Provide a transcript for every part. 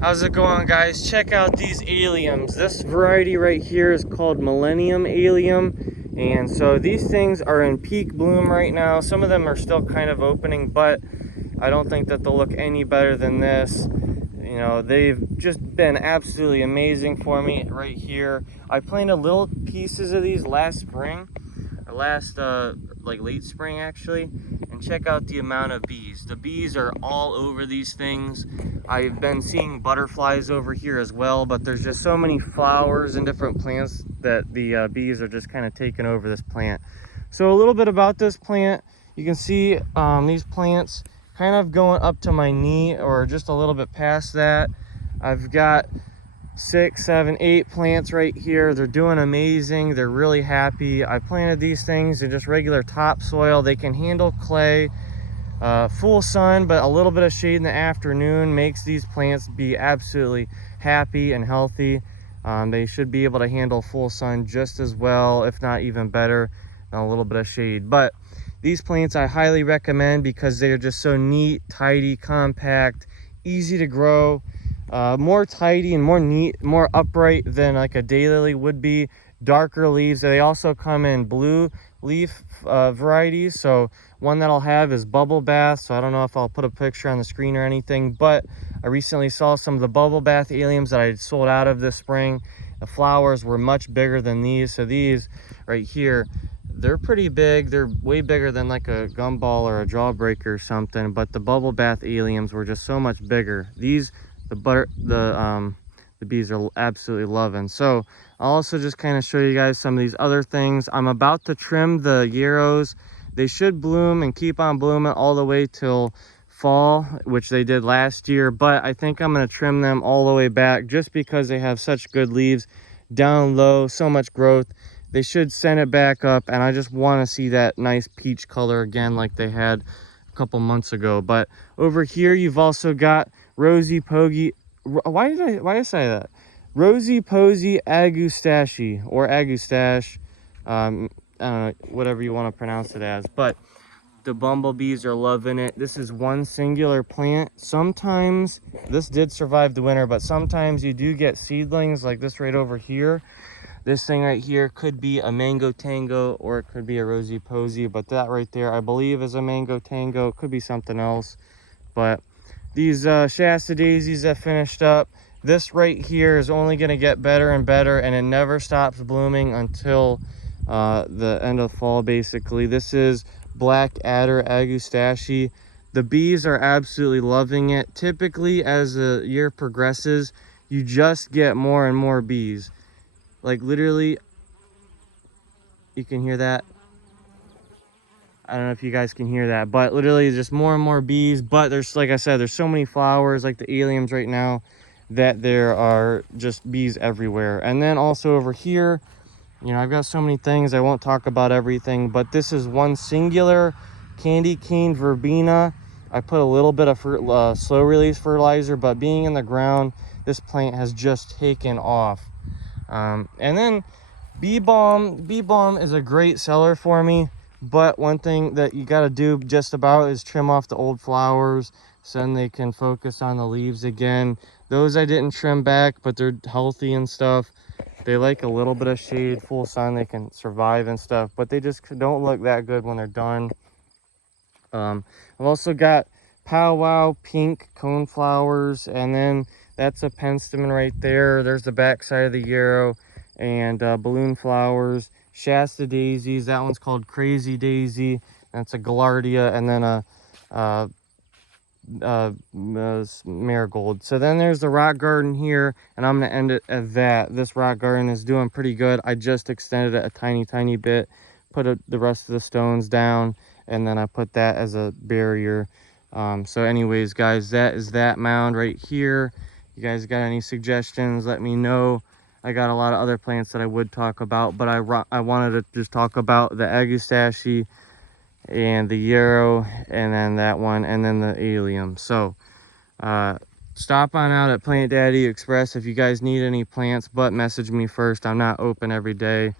How's it going, guys? Check out these alliums. This variety right here is called Millennium allium, and so these things are in peak bloom right now. Some of them are still kind of opening, but I don't think that they'll look any better than this. You know, they've just been absolutely amazing for me right here. I planted little pieces of these last spring, or like late spring actually, and check out the amount of bees. The bees are all over these things. I've been seeing butterflies over here as well, but there's just so many flowers and different plants that the bees are just kind of taking over this plant. So a little bit about this plant, you can see these plants kind of going up to my knee or just a little bit past that. I've got 6, 7, 8 plants right here. They're doing amazing. They're really happy. I planted these things in just regular topsoil. They can handle clay. Full sun, but a little bit of shade in the afternoon makes these plants be absolutely happy and healthy. They should be able to handle full sun just as well, if not even better, than a little bit of shade. But these plants I highly recommend because they're just so neat, tidy, compact, easy to grow, more tidy and more neat, more upright than like a daylily would be. Darker leaves. They also come in blue leaf varieties. So one that I'll have is bubble bath. So I don't know if I'll put a picture on the screen or anything, but I recently saw some of the bubble bath alliums that I sold out of this spring. The flowers were much bigger than these. So these right here, they're pretty big. They're way bigger than like a gumball or a jawbreaker or something, but the bubble bath alliums were just so much bigger. These, the bees are absolutely loving. So I'll also just kind of show you guys some of these other things. I'm about to trim the yarrows. They should bloom and keep on blooming all the way till fall, which they did last year, but I think I'm going to trim them all the way back just because they have such good leaves down low, so much growth. They should send it back up, and I just want to see that nice peach color again like they had a couple months ago. But over here you've also got Rosy Pogie. Why did I say that? Rosy Posy Agustache, or Agustache. I don't know, whatever you want to pronounce it as. But the bumblebees are loving it. This is one singular plant. Sometimes, this did survive the winter, but sometimes you do get seedlings like this right over here. This thing right here could be a mango tango, or it could be a Rosy Posy, but that right there I believe is a mango tango. It could be something else. But these Shasta daisies that finished up, this right here is only going to get better and better, and it never stops blooming until the end of fall basically. This is Black Adder Agustache. The bees are absolutely loving it. Typically as the year progresses, you just get more and more bees. Like literally, you can hear that. I don't know if you guys can hear that, but literally just more and more bees. But there's, like I said, there's so many flowers like the alliums right now that there are just bees everywhere. And then also over here, you know, I've got so many things, I won't talk about everything, but this is one singular candy cane verbena. I put a little bit of slow release fertilizer, but being in the ground, this plant has just taken off. And then bee balm is a great seller for me, but one thing that you got to do just about is trim off the old flowers so then they can focus on the leaves again. Those I didn't trim back, but they're healthy and stuff. They like a little bit of shade, full sun, they can survive and stuff, but they just don't look that good when they're done. I've also got powwow pink cone flowers, and then that's a penstemon right there. There's the back side of the yarrow, and balloon flowers, Shasta daisies. That one's called Crazy Daisy. That's a gaillardia, and then a marigold. So then there's the rock garden here, and I'm gonna end it at that. This rock garden is doing pretty good. I just extended it a tiny bit, put the rest of the stones down, and then I put that as a barrier. So anyways, guys, that is that mound right here. You guys got any suggestions, let me know. I got a lot of other plants that I would talk about, but I wanted to just talk about the Agustache and the yarrow, and then that one, and then the allium. So stop on out at Plant Daddy Express if you guys need any plants, but message me first. I'm not open every day.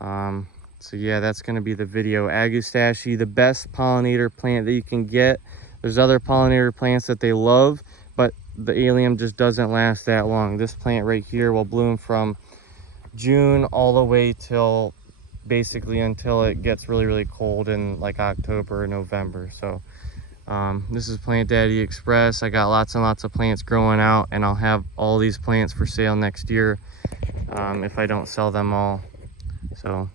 So yeah, that's going to be the video. Agustache, the best pollinator plant that you can get. There's other pollinator plants that they love, but the allium just doesn't last that long. This plant right here will bloom from June all the way till basically until it gets really, really cold in like October or November. So this is Plant Daddy Express. I got lots and lots of plants growing out, and I'll have all these plants for sale next year if I don't sell them all. So